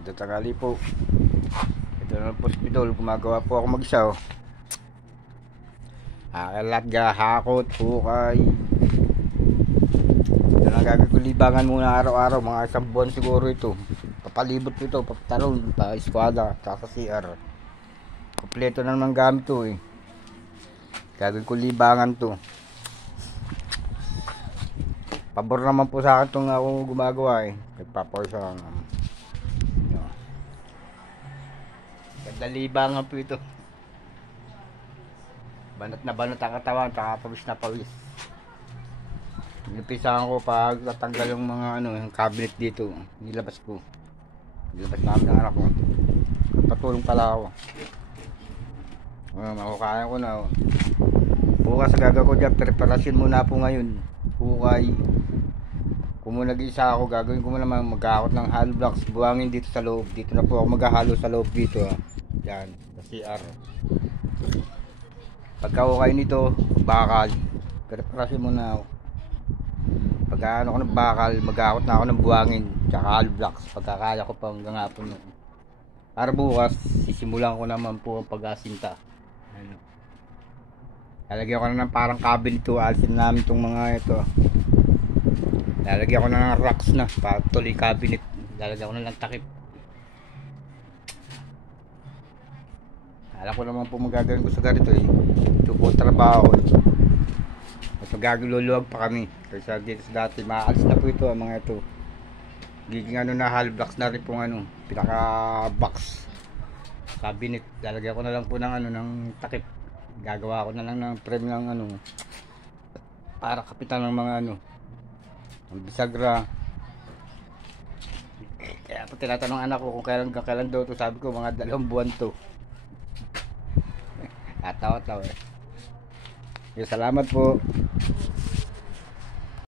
Magandang tanghali po. Ito na po si Pidol. Gumagawa po ako mag-isa. Akalat, hakot, hukay. Ito na gagawin ko, libangan muna araw-araw. Mga isang buwan siguro ito. Papalibot ko ito, papatalon, pa-eskwada, tsaka sa CR. Kompleto na naman gamit to eh. Gagawin ko libangan to. Pabor naman po sa akin itong ako gumagawa eh. Nagpapawis ako. Libangan po ito. Banat na banat ang katawan, pawis na pawis. Nipisahan ko pag tatanggal yung mga yung cabinet dito. Nilabas ko. Nilabas namin ng anak ko. Patulong pala ako. Makukaya ko na. Bukas gagawin ko dyan. Preparasyon muna po ngayon. Hukay. Kung muna nag-isa ako, gagawin ko muna mag-ahakot ng hollow blocks. Buhangin dito sa loob. Dito na po ako maghahalo sa loob dito. Yan, sa CR. Pagka-hukay nito, bakal. Preparasyon muna ako. Pagka ano ko ng bakal, mag-ahakot na ako ng buhangin. Tsaka hollow blocks. Pagkakaya ko pa hanggang hapon. Para bukas, sisimulan ko naman po ang pag-asinta. Ano. Lalagyan ko na ng parang cabinet ito. Alisin namin itong mga ito. Lalagyan ko na ng racks na. Para tuloy cabinet. Lalagyan ko na lang takip. Alam ko naman po magagawin ko sa ganito eh. Ito po trabaho ko. Mas magagululuwag pa kami. Kasi dito sa dati, maalis na po ito ang mga ito. Giging na hollow blocks na rin pong pinaka box cabinet. Lalagyan ko na lang po ng ng takip. Gagawa ko na lang ng frame ng para kapitan ng mga ang bisagra. Kaya po tinatanong anak ko kung kailan daw to. Sabi ko mga 2 buwan to. Ataw-taw eh. Salamat po.